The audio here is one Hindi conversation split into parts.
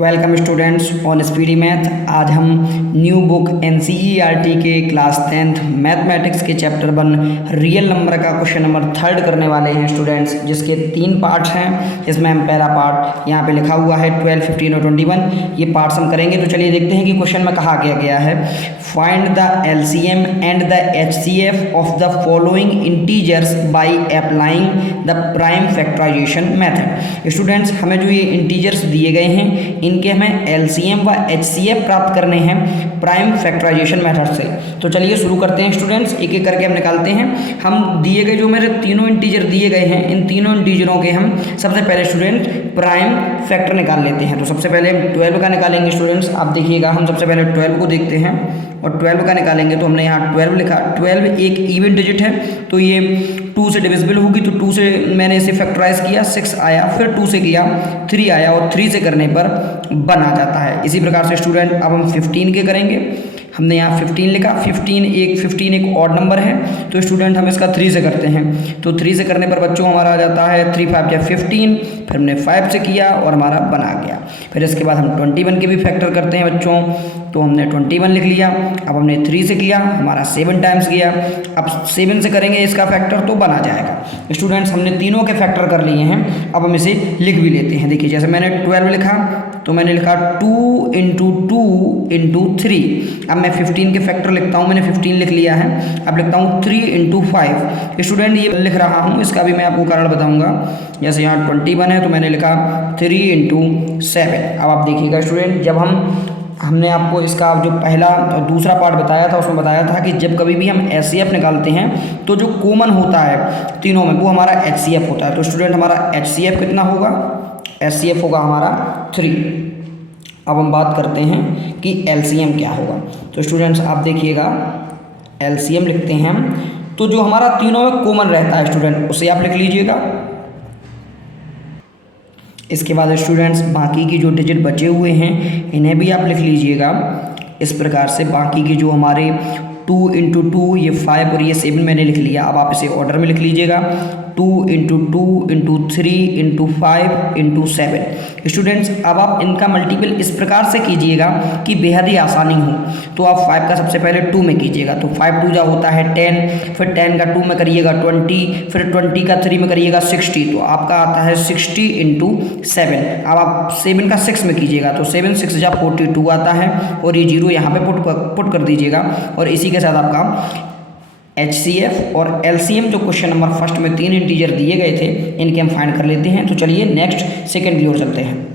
Welcome students on speedy math. आज हम न्यू बुक एनसीईआरटी के क्लास 10th मैथमेटिक्स के चैप्टर 1 रियल नंबर का क्वेश्चन नंबर 3 करने वाले हैं स्टूडेंट्स, जिसके 3 पार्ट्स हैं। इसमें हम पहला पार्ट यहाँ पे लिखा हुआ है 12, 15 और 21, ये पार्ट्स हम करेंगे। तो चलिए देखते हैं कि क्वेश्चन में कहा गया है, find the LCM and the HCF of the following integers by applying the prime factorization method. Students, हमें जो ये इंटीजर्स दिए गए हैं इनके हमें एलसीएम व एचसीएफ प्राप्त करने हैं प्राइम फैक्टराइजेशन मेथड से। तो चलिए शुरू करते हैं स्टूडेंट्स, एक एक करके हम निकालते हैं। हम दिए गए जो मेरे तीनों इंटीजर दिए गए हैं, इन तीनों इंटीजरों के हम सबसे पहले स्टूडेंट प्राइम फैक्टर निकाल लेते हैं। तो सबसे पहले हम 12 का निकालेंगे स्टूडेंट्स। आप देखिएगा, हम सबसे पहले 12 को देखते हैं और 12 का निकालेंगे। तो हमने यहाँ 12 लिखा। 12 एक इवन डिजिट है, तो ये 2 से डिविजिबल होगी। तो 2 से मैंने इसे फैक्टराइज किया, 6 आया, फिर 2 से किया 3 आया, और 3 से करने पर 1 आ जाता है। इसी प्रकार से स्टूडेंट अब हम 15 के करेंगे। हमने यहाँ 15 लिखा। 15 एक ऑड नंबर है, तो स्टूडेंट हम इसका 3 से करते हैं। तो 3 से करने पर बच्चों हमारा आ जाता है 3 5 या 15, फिर हमने 5 से किया और हमारा 1 आ गया। फिर इसके बाद हम 21 के भी फैक्टर करते हैं बच्चों। तो हमने 21 लिख लिया। अब हमने 3 से किया, हमारा 7 टाइम्स गया। अब 7 से करेंगे इसका फैक्टर तो 1 आ जाएगा। स्टूडेंट्स, हमने तीनों के फैक्टर कर लिए हैं। अब हम इसे लिख भी लेते हैं। देखिए, जैसे मैंने 12 लिखा तो मैंने लिखा 2 × 2 × 3। अब मैं 15 के फैक्टर लिखता हूँ। मैंने 15 लिख लिया है। अब लिखता हूँ 3 × 5। स्टूडेंट, ये लिख रहा हूँ, इसका भी मैं आपको कारण बताऊँगा। जैसे यहाँ 21 है तो मैंने लिखा 3 × 7। अब आप देखिएगा स्टूडेंट, जब हमने आपको इसका जो पहला और दूसरा पार्ट बताया था, उसमें बताया था कि जब कभी भी हम एचसीएफ निकालते हैं तो जो कॉमन होता है तीनों में, वो हमारा एचसीएफ होता है। तो स्टूडेंट, हमारा एचसीएफ कितना होगा? एचसीएफ होगा हमारा 3। अब हम बात करते हैं कि एलसीएम क्या होगा। तो स्टूडेंट्स, आप देखिएगा, एलसीएम लिखते हैं तो जो हमारा तीनों में कॉमन रहता है स्टूडेंट, उसे आप लिख लीजिएगा। इसके बाद स्टूडेंट्स, बाकी की जो डिजिट बचे हुए हैं इन्हें भी आप लिख लीजिएगा। इस प्रकार से बाकी के जो हमारे 2 × 2 ये 5 और ये 7 मैंने लिख लिया। अब आप इसे ऑर्डर में लिख लीजिएगा। 2 × 2 × 3 × 5 × 7। स्टूडेंट्स, अब आप इनका मल्टीपल इस प्रकार से कीजिएगा कि बेहद ही आसानी हो। तो आप 5 का सबसे पहले 2 में कीजिएगा। तो 5 2 जा होता है 10, फिर 10 का 2 में करिएगा 20, फिर 20 का 3 में करिएगा 60। तो आपका आता है 60 × 7। अब आप 7 का 6 में कीजिएगा। तो 7 6 जा 42 आता है, और ये 0 यहाँ पे पुट कर दीजिएगा। और इसी के साथ आपका एचसीएफ और एलसीएम जो क्वेश्चन नंबर फर्स्ट में 3 इंटीजर दिए गए थे, इनके हम फाइंड कर लेते हैं। तो चलिए नेक्स्ट सेकंड की ओर चलते हैं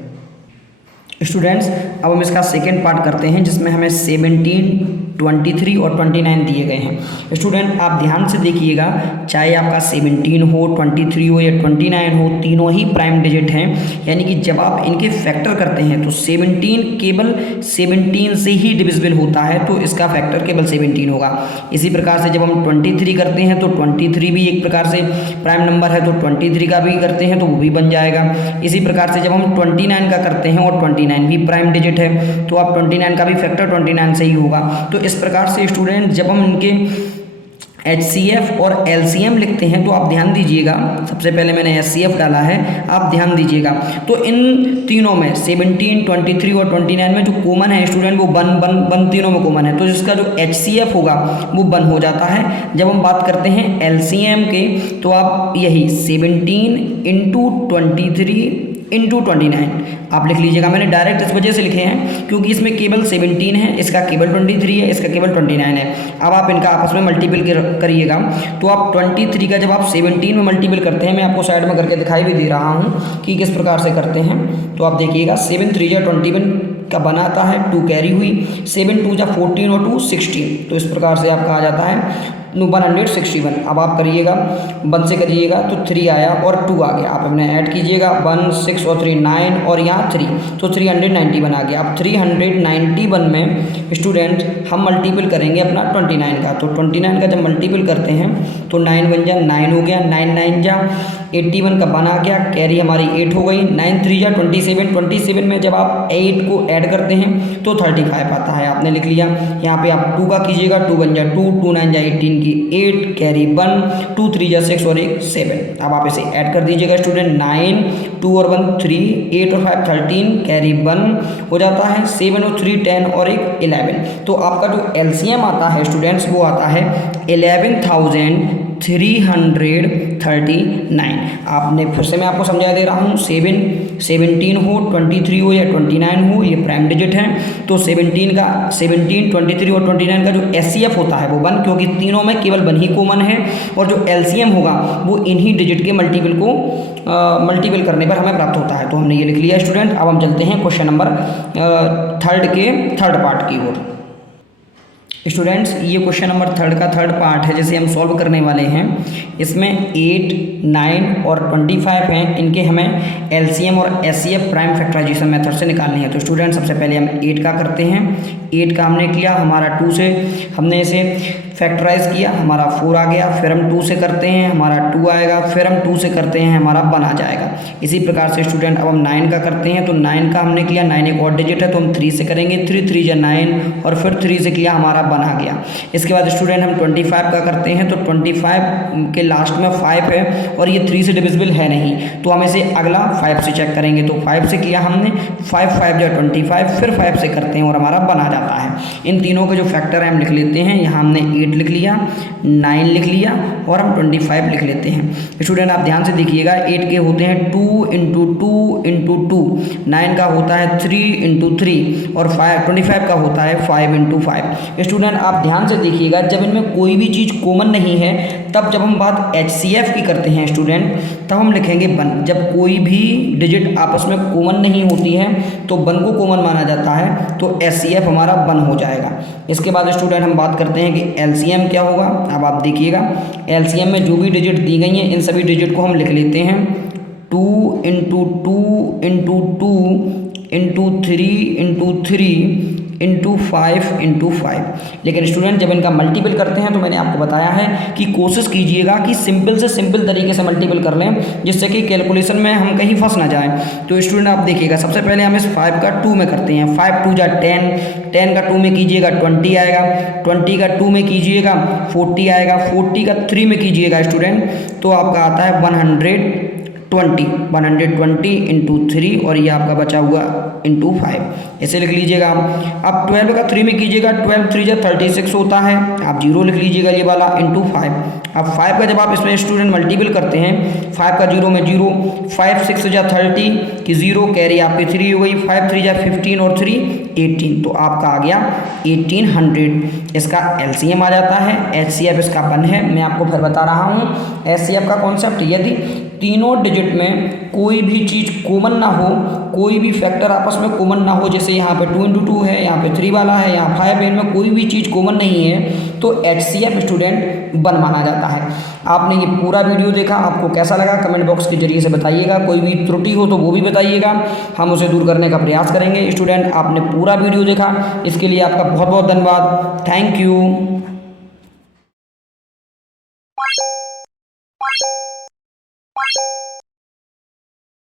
स्टूडेंट्स। अब हम इसका सेकंड पार्ट करते हैं, जिसमें हमें 17, 23 और 29 दिए गए हैं। स्टूडेंट, आप ध्यान से देखिएगा, चाहे आपका 17 हो, 23 हो या 29 हो, तीनों ही प्राइम डिजिट हैं। यानी कि जब आप इनके फैक्टर करते हैं तो 17 केवल 17 से ही डिविजिबल होता है, तो इसका फैक्टर केवल 17 होगा। इसी प्रकार से जब हम 23 करते हैं तो 23 भी एक प्रकार से प्राइम नंबर है, तो 23 का भी करते हैं तो वो भी बन जाएगा। इसी प्रकार से जब हम 29 का करते हैं और 29 भी प्राइम डिजिट है, तो आप 29 का भी फैक्टर 29 से ही होगा। तो इस प्रकार से स्टूडेंट, जब हम इनके एचसीएफ और एलसीएम लिखते हैं तो आप ध्यान दीजिएगा। सबसे पहले मैंने एचसीएफ डाला है, आप ध्यान दीजिएगा। तो इन तीनों में 17, 23 और 29 में जो कॉमन है स्टूडेंट, वो 1 तीनों में कॉमन है। तो जिसका जो एचसीएफ होगा वो 1 हो जाता है। जब हम बात करते हैं एलसीएम के, तो आप यही 17 × 23 × 29 आप लिख लीजिएगा। मैंने डायरेक्ट इस वजह से लिखे हैं क्योंकि इसमें केवल 17 है, इसका केवल 23 है, इसका केवल 29 है। अब आप इनका आपस में मल्टीपल करिएगा। तो आप 23 का जब आप 17 में मल्टीपल करते हैं, मैं आपको साइड में करके दिखाई भी दे रहा हूँ कि किस प्रकार से करते हैं। तो आप देखिएगा, 7 3 जा 21 का बनाता है, 2 कैरी हुई, 7 2 जा 14 और 2 16। तो इस प्रकार से आपका आ जाता है 161। अब आप करिएगा 1 से करिएगा तो 3 आया और 2 आ गया। आप अपने ऐड कीजिएगा 1 6 और 3 9 और यहाँ 3, तो 391 आ गया। अब 391 में स्टूडेंट हम मल्टीपल करेंगे अपना 29 का। तो 29 का जब मल्टीपल करते हैं तो 9 1 जा 9 हो गया, 9 9 जा 81 का 1 आ गया, कैरी हमारी 8 हो गई, 9 3 जा 27, 27 में जब आप 8 को ऐड करते हैं तो 35 आता है, आपने लिख लिया। यहाँ पे आप 2 का कीजिएगा, 2 1 जा 2, 2 9 जा 18 की 8, कैरी 1, 2 3 जा 6 और 1 7। अब आप इसे ऐड कर दीजिएगा स्टूडेंट, 9 2 और 1 3, 8 और 5 13, कैरी 1 हो जाता है, 7 और 3 10 और 1 11। तो आपका जो एलसीएम आता है स्टूडेंट्स वो आता है 11,339। आपने फिर से मैं आपको समझा दे रहा हूँ, 17 हो, 23 हो या 29 हो, ये प्राइम डिजिट है। तो 17, 23 और 29 का जो एचसीएफ होता है वो 1, क्योंकि तीनों में केवल 1 ही कॉमन है, और जो एलसीएम होगा वो इन्हीं डिजिट के मल्टीपल करने पर हमें प्राप्त होता है। तो हमने ये लिख लिया स्टूडेंट। अब हम चलते हैं क्वेश्चन नंबर थर्ड पार्ट की ओर। स्टूडेंट्स ये क्वेश्चन नंबर थर्ड पार्ट है जिसे हम सॉल्व करने वाले हैं। इसमें 8, 9 और 25 हैं, इनके हमें एलसीएम और एचसीएफ प्राइम फैक्टराइजेशन मेथड से निकालनी है। तो स्टूडेंट सबसे पहले हम 8 का करते हैं। 8 का हमने किया, हमारा 2 से हमने इसे फैक्टराइज किया, हमारा 4 आ गया। फिर हम 2 से करते हैं, हमारा 2 आएगा। फिर हम 2 से करते हैं, हमारा 1 आ जाएगा। इसी प्रकार से स्टूडेंट अब हम 9 का करते हैं। तो 9 का हमने किया, 9 एक और डिजिट है तो हम 3 से करेंगे, 3 3 जा 9 और फिर 3 से किया, हमारा 1 आ गया। इसके बाद स्टूडेंट हम 25 का करते हैं। तो 25 के लास्ट में 5 है और ये 3 से डिविजिबल है नहीं, तो हम इसे अगला 5 से चेक करेंगे। तो 5 से किया हमने, 5 5 जा 25, फिर 5 से करते हैं और हमारा 1 आ जाता है। इन तीनों के जो फैक्टर है हम लिख लेते हैं। यहाँ हमने 8 लिख लिया, 9 लिख लिया और हम 25 लिख लेते हैं। स्टूडेंट आप ध्यान से देखिएगा, 8 के होते हैं 2 इंटू 2 इंटू 2, 9 का होता है 3 इंटू 3 और 25 का होता है 5 इंटू 5। स्टूडेंट आप ध्यान से देखिएगा, जब इनमें कोई भी चीज़ कॉमन नहीं है तब जब हम बात एचसीएफ की करते हैं स्टूडेंट, तब हम लिखेंगे 1। जब कोई भी डिजिट आपस में कॉमन नहीं होती है तो 1 को कॉमन माना जाता है, तो एचसीएफ हमारा 1 हो जाएगा। इसके बाद स्टूडेंट हम बात करते हैं कि एलसीएम क्या होगा। अब आप देखिएगा, एलसीएम में जो भी डिजिट दी गई हैं इन सभी डिजिट को हम लिख लेते हैं। 2 into 2 into 2 into 3 into 3 into 5 into 5। लेकिन स्टूडेंट जब इनका मल्टीपल करते हैं तो मैंने आपको बताया है कि कोशिश कीजिएगा कि सिंपल से सिंपल तरीके से मल्टीपल कर लें, जिससे कि कैलकुलेशन में हम कहीं फंस ना जाएं। तो स्टूडेंट आप देखिएगा, सबसे पहले हम इस 5 का 2 में करते हैं। 5 2 जा 10, 10 का 2 में कीजिएगा 20 आएगा, 20 का 2 में कीजिएगा 40 आएगा, 40 का 3 में कीजिएगा स्टूडेंट तो आपका आता है 120 इंटू 3 और ये आपका बचा हुआ इंटू 5, ऐसे लिख लीजिएगा। अब 12 का 3 में कीजिएगा, 12 3 जा 36 होता है, आप 0 लिख लीजिएगा ये वाला इंटू 5। अब 5 का जब आप इसमें स्टूडेंट मल्टीपल करते हैं, 5 का 0 में 0, 5 6 जा 30 की 0, कैरी आपकी 3 हो गई, 5 3 जा 15 और 3 18, तो आपका आ गया 1800। इसका एलसीएम आ जाता है, एचसीएफ इसका 1 है। मैं आपको फिर बता रहा हूँ एचसीएफ का कॉन्सेप्ट। यदि तीनों डिजिट में कोई भी चीज़ कॉमन ना हो, कोई भी फैक्टर आपस में कॉमन ना हो, जैसे यहाँ पे 2 इंटू 2 है, यहाँ पे 3 वाला है, यहाँ 5 है, इनमें कोई भी चीज़ कॉमन नहीं है तो एचसीएफ स्टूडेंट 1 माना जाता है। आपने ये पूरा वीडियो देखा, आपको कैसा लगा कमेंट बॉक्स के जरिए से बताइएगा। कोई भी त्रुटि हो तो वो भी बताइएगा, हम उसे दूर करने का प्रयास करेंगे। स्टूडेंट आपने पूरा वीडियो देखा, इसके लिए आपका बहुत बहुत धन्यवाद। Thank you.